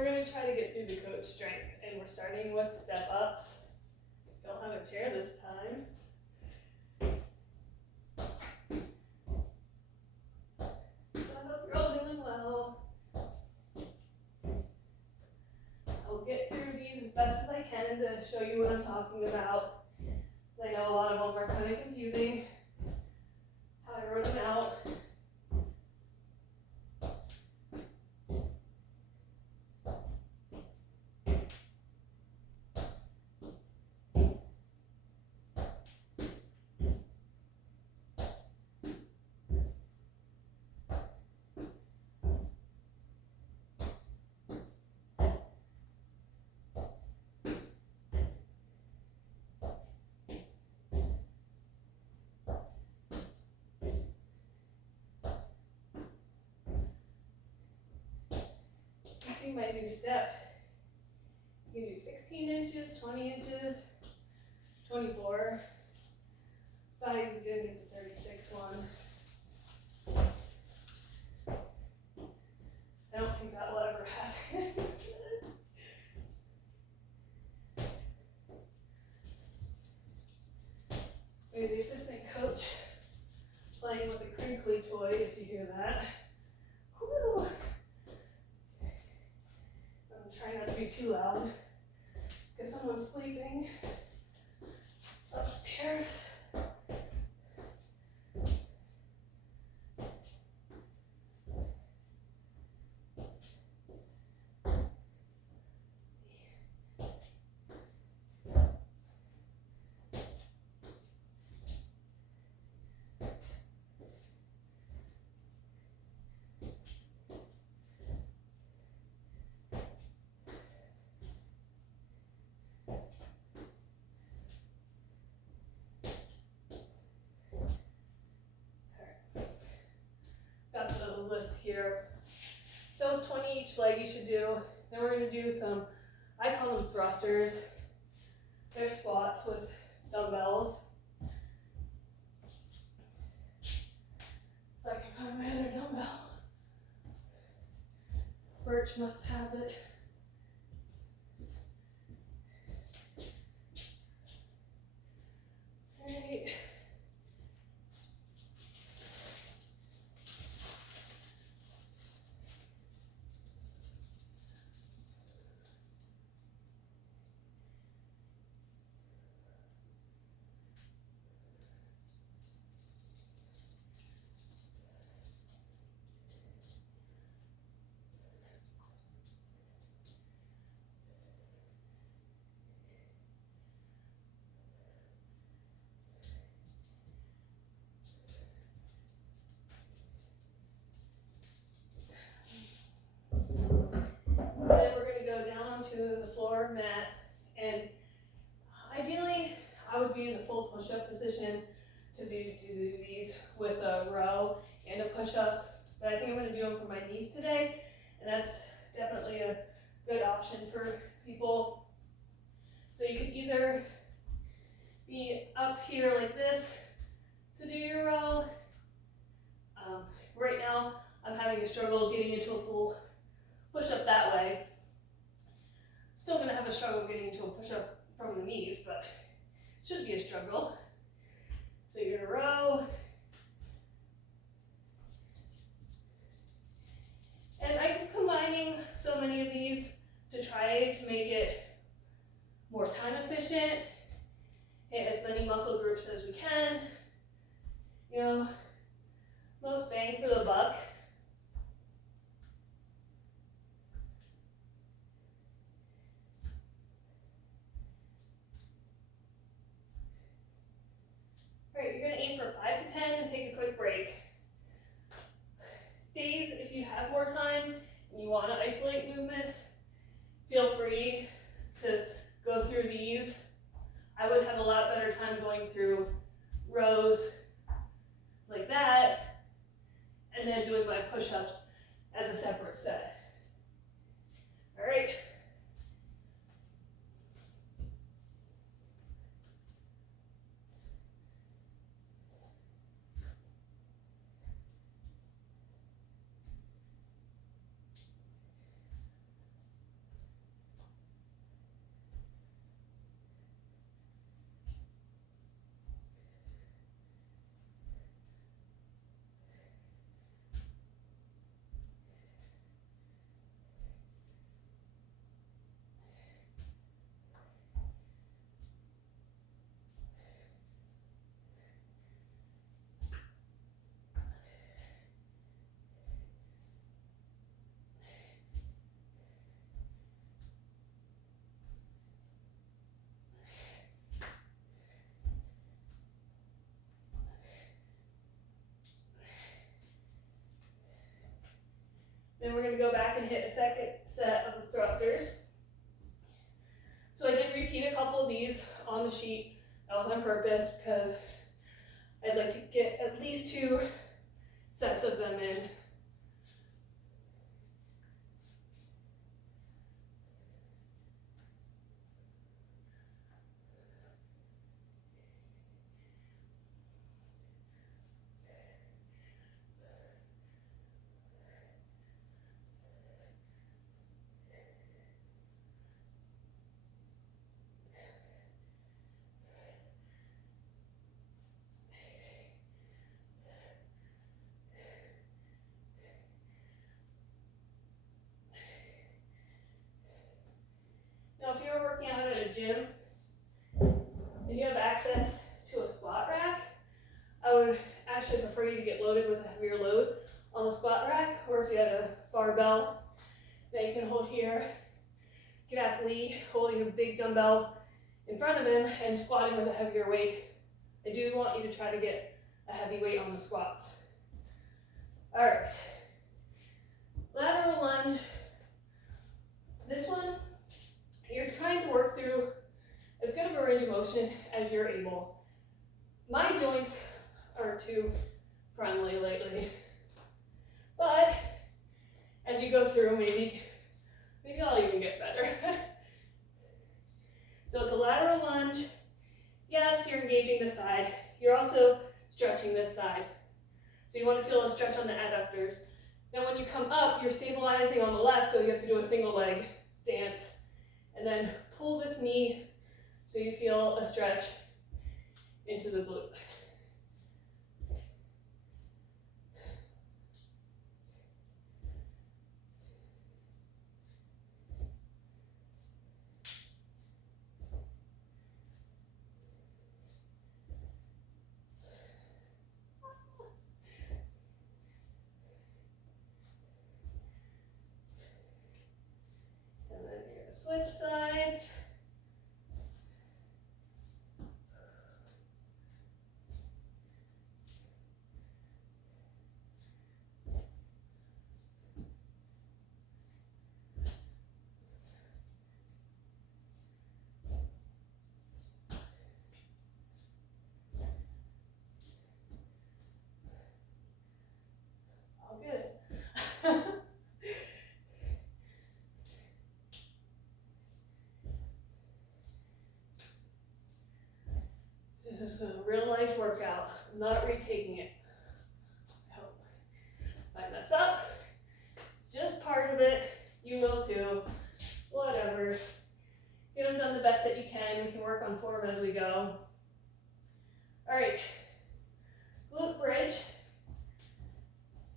we're going to try to get through the coach strength, and we're starting with step ups. Don't have a chair this time. So I hope you're all doing well. I'll get through these as best as I can to show you what I'm talking about. I know a lot of them are kind of confusing, how I wrote them out. See my new step. You can do 16 inches, 20 inches, 24. Thought I could get the 36 one. I don't think that will ever happen. Maybe the assistant coach playing with a crinkly toy, if you hear that. Whew. Try not to be too loud because someone's sleeping upstairs. Got the list here. So it's 20 each leg you should do. Then we're going to do some, I call them thrusters. They're squats with dumbbells. If I can find my other dumbbell. Birch must have it. Alright. Then we're going to go down onto the floor mat, and ideally I would be in a full push-up position to do these with a row and a push-up, but I think I'm going to do them for my knees today, and that's definitely a good option for people. So you could either be up here like this to do your row. Right now I'm having a struggle getting into a full push-up that way. Still going to have a struggle getting into a push-up from the knees, but should be a struggle. So you're going to row. And I'm combining so many of these to try to make it more time efficient, hit as many muscle groups as we can. You know, most bang for the buck. Alright, you're going to aim for 5 to 10 and take a quick break. Days, if you have more time and you want to isolate movements, feel free to go through these. I would have a lot better time going through rows like that and then doing my push-ups as a separate set. All right. go back and hit a second set of the thrusters. So I did repeat a couple of these on the sheet. That was on purpose because I'd like to get at least 2 sets of them in. Now, if you're working out at a gym and you have access to a squat rack, I would actually prefer you to get loaded with a heavier load on the squat rack, or if you had a barbell that you can hold here, you can ask Lee holding a big dumbbell in front of him and squatting with a heavier weight. I do want you to try to get a heavy weight on the squats. All right, lateral lunge. This one, you're trying to work through as good of a range of motion as you're able. My joints aren't too friendly lately, but as you go through, maybe I'll even get better. So it's a lateral lunge. Yes, you're engaging this side. You're also stretching this side. So you want to feel a stretch on the adductors. Then when you come up, you're stabilizing on the left, so you have to do a single leg stance. And then pull this knee so you feel a stretch into the glute. And then you're going to switch sides. All good. This is a real life workout. I'm not retaking it. I hope. If I mess up, it's just part of it. You will too. Whatever. Get them done the best that you can. We can work on form as we go. All right. Glute bridge.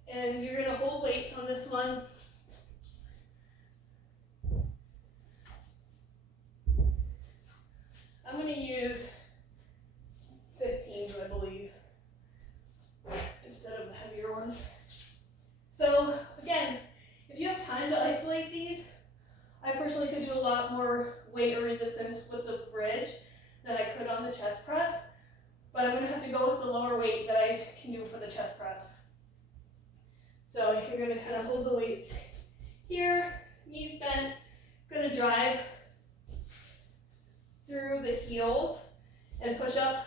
And you're going to hold weights on this one. I'm going to use 15s, I believe, instead of the heavier one. So again, if you have time to isolate these, I personally could do a lot more weight or resistance with the bridge than I could on the chest press, but I'm going to have to go with the lower weight that I can do for the chest press. So you're going to kind of hold the weights here, knees bent, going to drive through the heels and push up,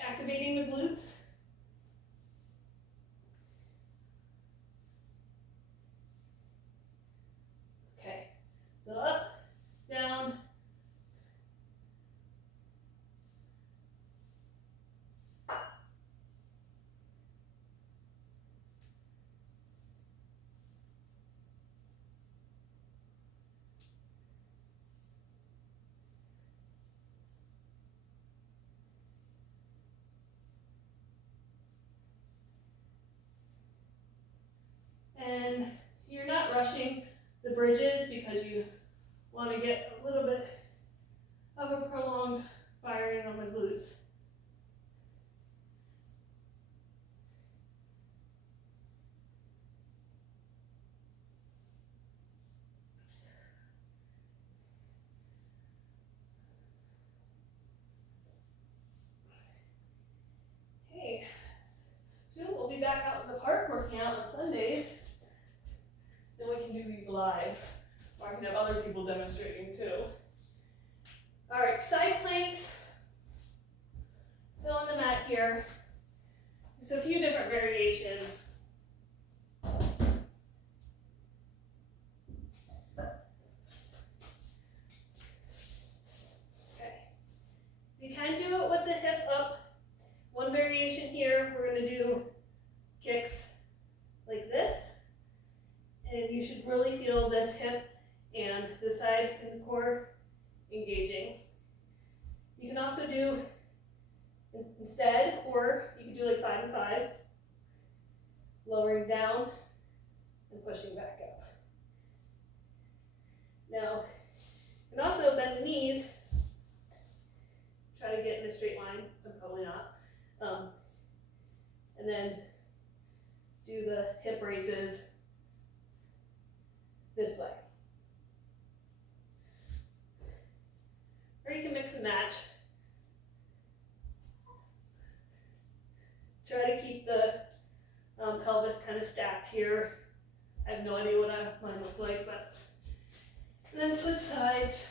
activating the glutes. Okay, so up, down, and you're not rushing the bridges because you want to get a little bit of a prolonged firing on the glutes. Okay, soon we'll be back out in the park working out on Sundays. Just a few different variations. Okay. You can do it with the hip up. One variation here, we're going to do kicks like this. And you should really feel this hip and this side and the core engaging. You can also do instead, or you can do like 5 and 5, lowering down and pushing back up. Now, you can also bend the knees, try to get in a straight line, but probably not, and then do the hip raises this way. Or you can mix and match. Try to keep the pelvis kind of stacked here. I have no idea what mine looks like, but and then switch sides.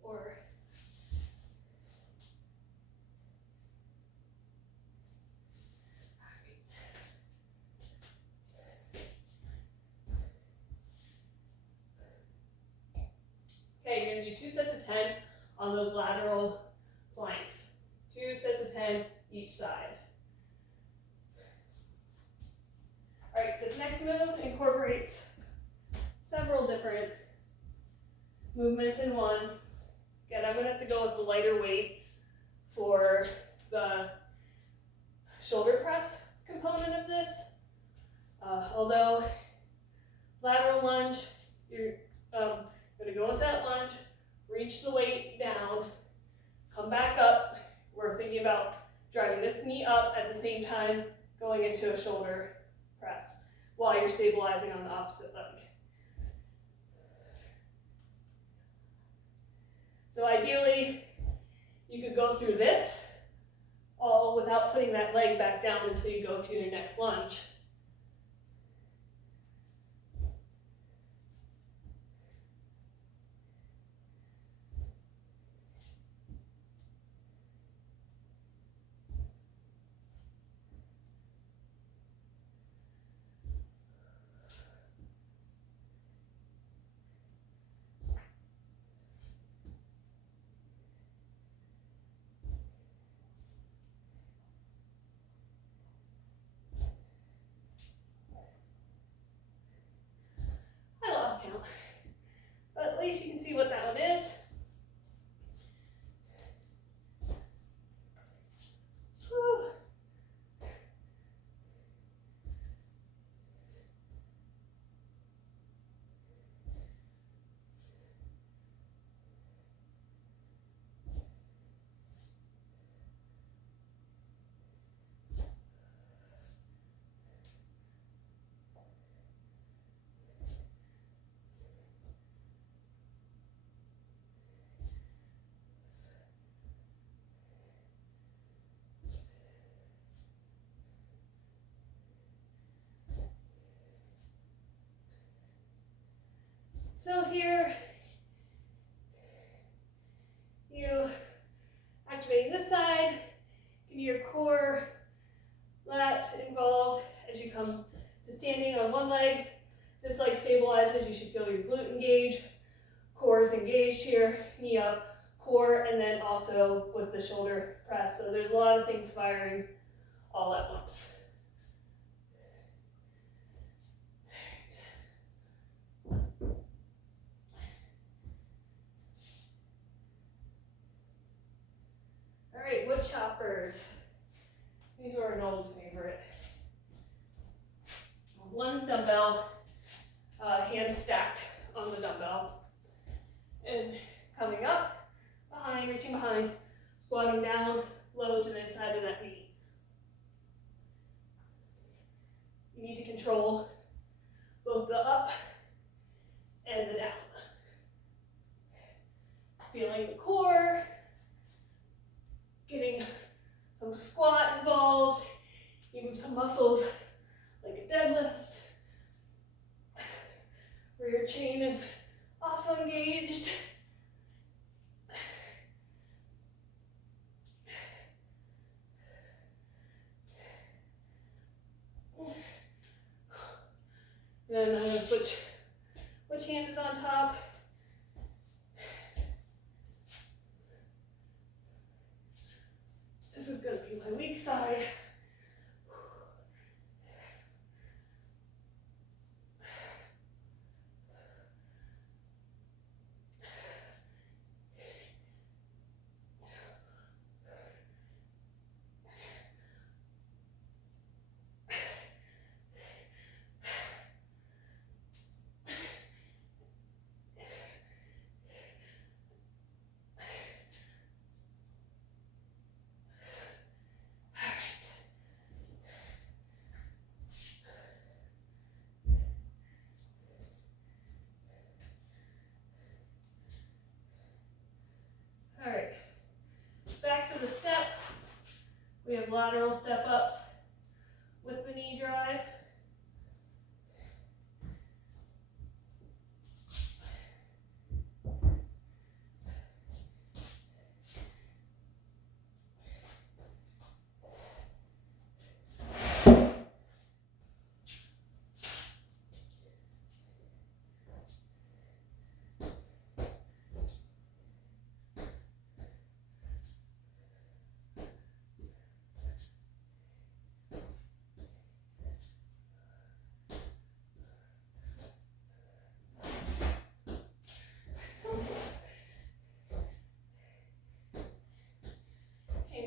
Or okay, you're going to do 2 sets of 10 on those lateral planks. 2 sets of 10 each side. All right, this next move incorporates several different movements in one. Again, I'm going to have to go with the lighter weight for the shoulder press component of this. Although lateral lunge, you're going to go into that lunge, reach the weight down, come back up. We're thinking about driving this knee up at the same time going into a shoulder press while you're stabilizing on the opposite leg. So ideally, you could go through this all without putting that leg back down until you go to your next lunge. I lost count, but at least you can see what that one is. Whew. So here, you activating this side, give your core, lats involved as you come to standing on one leg. This leg stabilizes, you should feel your glute engage, core is engaged here, knee up, core, and then also with the shoulder press. So there's a lot of things firing all at once. All right, wood choppers. These are an old favorite. One dumbbell, hand stacked on the dumbbell, and coming up, behind, reaching behind, squatting down, low to the inside of that knee. You need to control both the up and the down. Feeling the core, getting some squat involved, even some muscles like a deadlift, where your chain is also engaged. Then I'm going to switch which hand is on top. This is going to be my weak side. All right, back to the step. We have lateral step ups with the knee drive.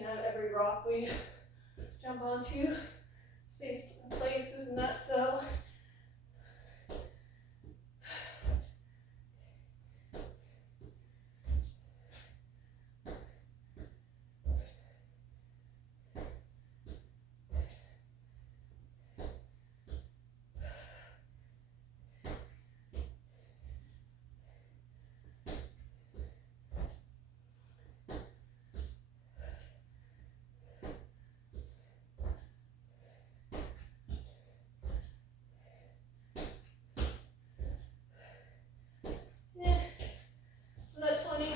Not every rock we jump onto stays in place, isn't that so? That's 20.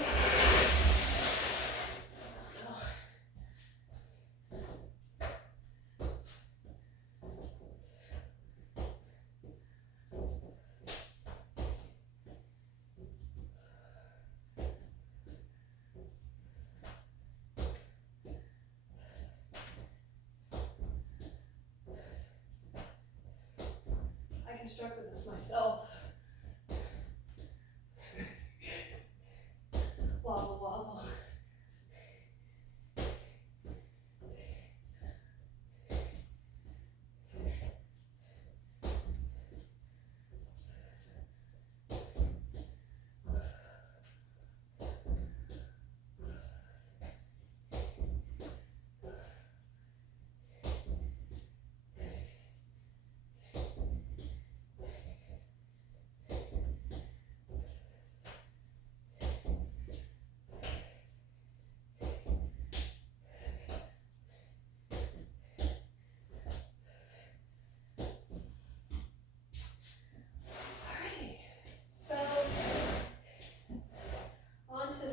I constructed this myself. Wobble, wobble.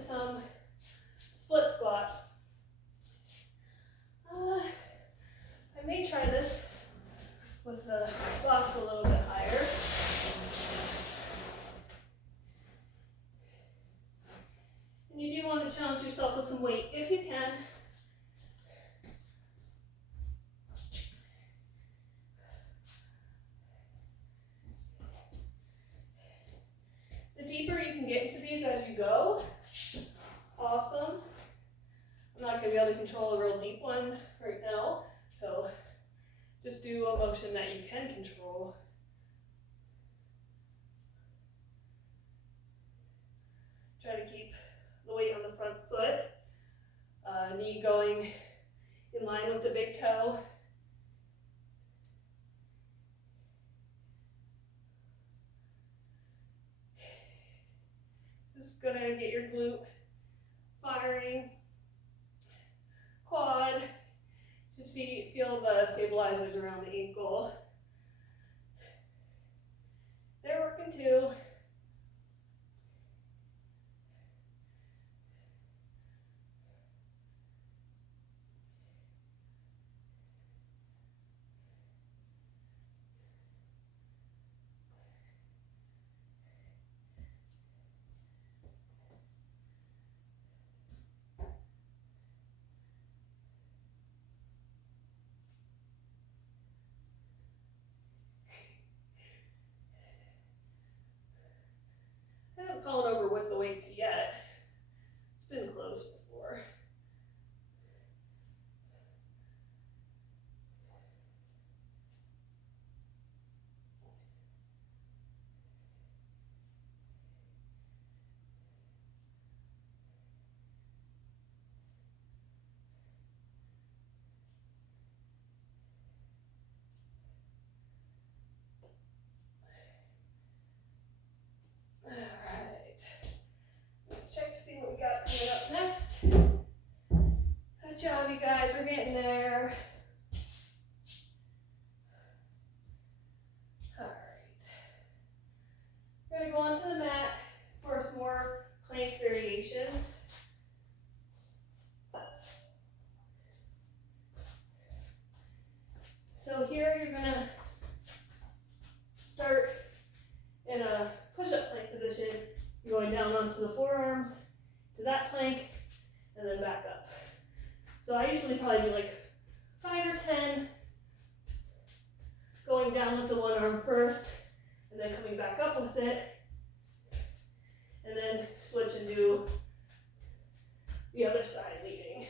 Some split squats. I may try this with the blocks a little bit higher. And you do want to challenge yourself with some weight if you can. The deeper you can get into these as you go, awesome. I'm not going to be able to control a real deep one right now, so just do a motion that you can control. Try to keep the weight on the front foot, knee going in line with the big toe. gonna get your glute firing, quad, to feel the stabilizers around the ankle. They're working too. I haven't fallen over with the weights yet. It's been close before. Check to see what we got coming up next. Good job, you guys. We're getting there. All right. We're going to go onto the mat for some more plank variations. So here you're going to start in a push-up plank position. You're going down onto the forearms to that plank and then back up. So I usually probably do like 5 or 10, going down with the one arm first and then coming back up with it, and then switch and do the other side leading.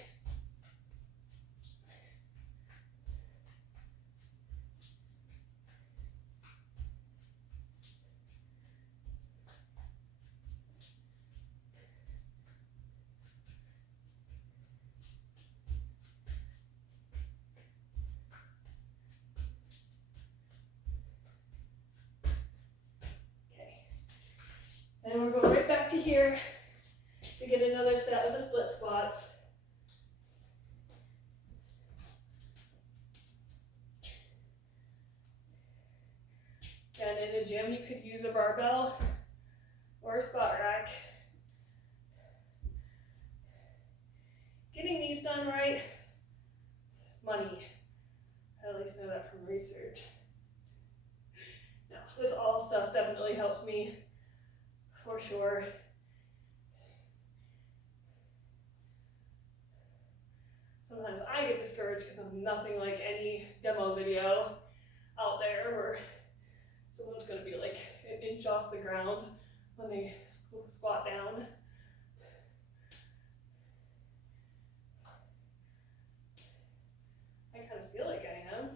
And we're going right back to here to get another set of the split squats. And in a gym, you could use a barbell or a squat rack. Getting these done right, money. I at least know that from research. Now, this all stuff definitely helps me, for sure. Sometimes I get discouraged because I'm nothing like any demo video out there where someone's going to be like an inch off the ground when they squat down. I kind of feel like I am.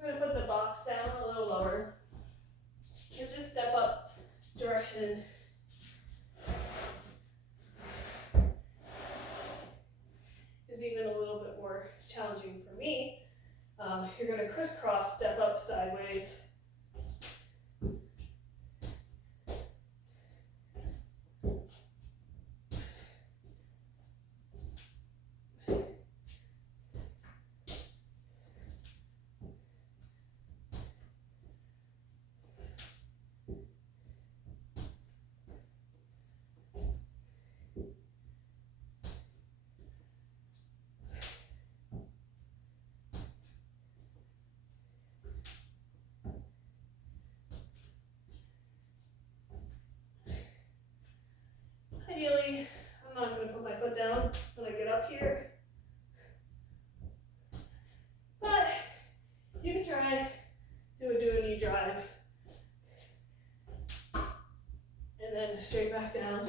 I'm going to put the box down a little lower. Because this step up direction is even a little bit more challenging for me. You're going to crisscross step up sideways. back down.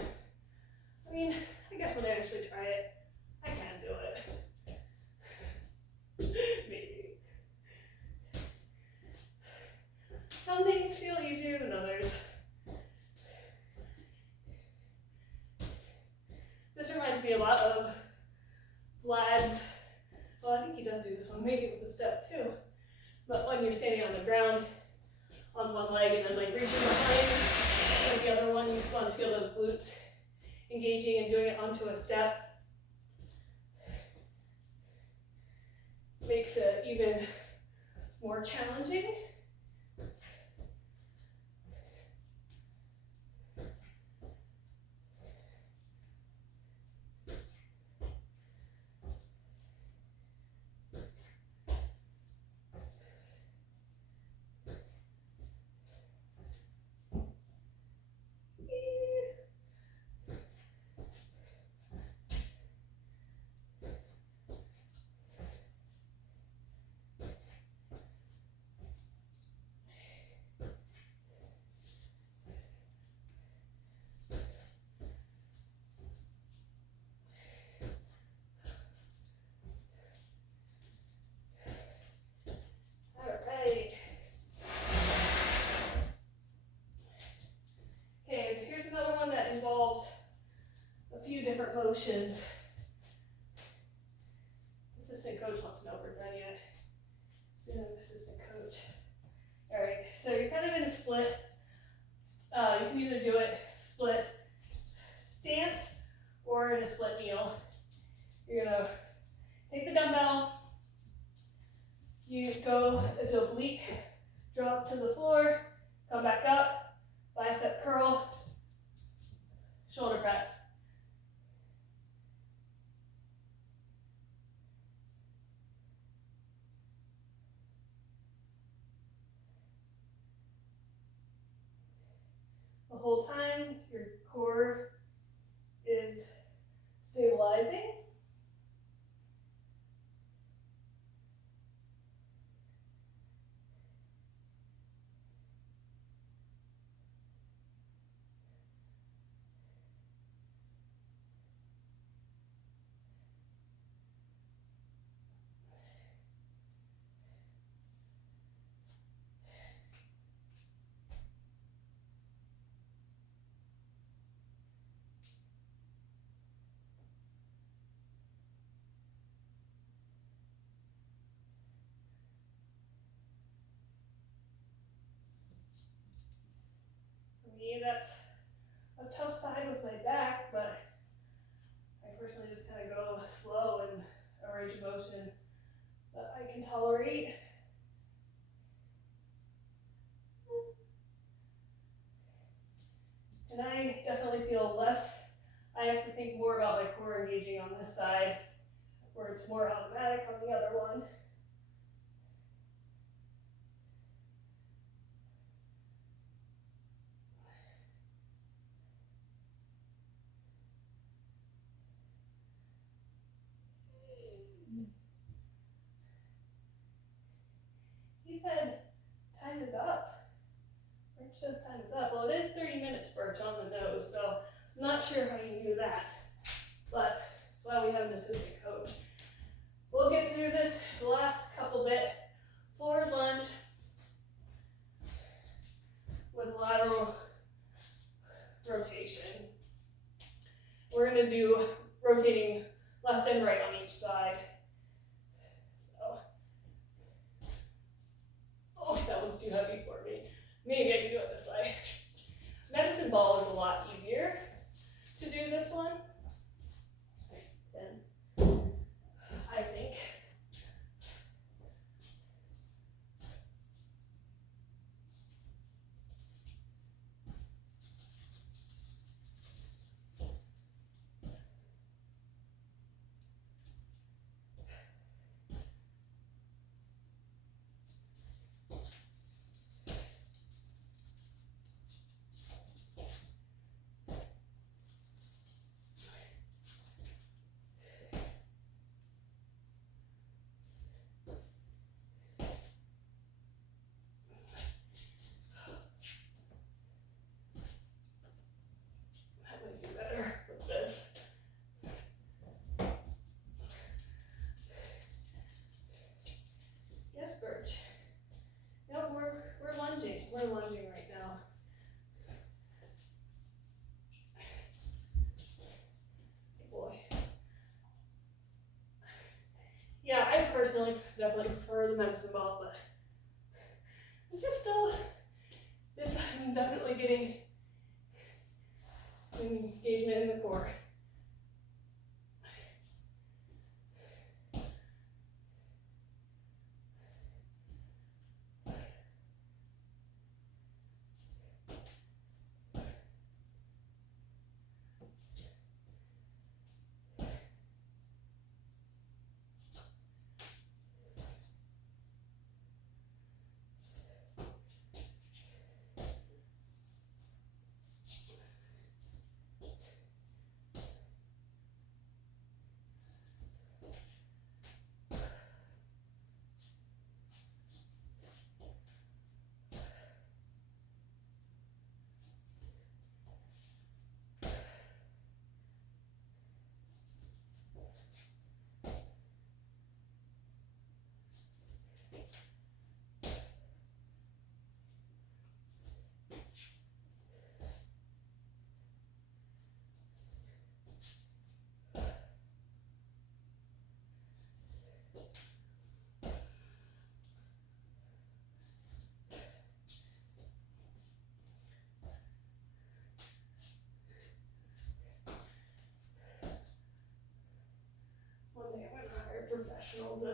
I mean, I guess when I actually try it, I can do it. Maybe. Some days feel easier than others. This reminds me a lot of Vlad's, well, I think he does do this one, maybe with a step too. But when you're standing on the ground on one leg and then like reaching behind with the other one, you just want to feel those glutes engaging and doing it onto a step. Makes it even more challenging. Motions. Assistant coach wants to know if we're done yet. Soon, assistant coach. All right, so you're kind of in a split. You can either do it split stance or in a split kneel. You're gonna take the dumbbell. You go into oblique, drop to the floor, come back up, bicep curl, shoulder press. The whole time, your core is stabilizing. Me, that's a tough side with my back, but I personally just kind of go slow and a range of motion that I can tolerate. And I definitely feel less, I have to think more about my core engaging on this side, where it's more automatic on the other one. He said, time is up. Birch says time is up. Well, it is 30 minutes, Birch, on the nose, so I'm not sure how you knew that. But that's why we have an assistant coach. We'll get through this, the last couple bit. Forward lunge with lateral rotation. We're going to do rotating left and right on each side. So, oh, that one's too heavy for me. Maybe I can do it this way. Medicine ball is a lot easier to do this one than I think. definitely prefer the medicine ball, but I'm definitely getting engagement in the core. One day I'm gonna hire a professional to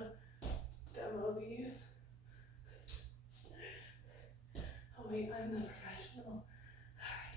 demo these. Oh wait, I'm the professional. Alright.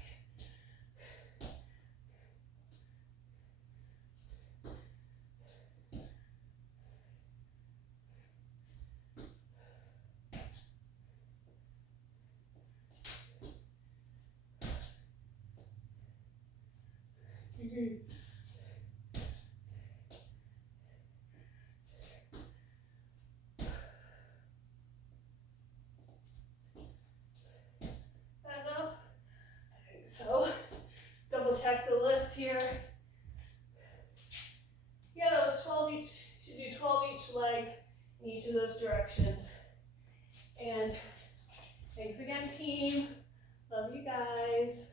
Enough? I think so. Double check the list here. Yeah, that was 12 each. Should do 12 each leg in each of those directions. And thanks again, team. Love you guys.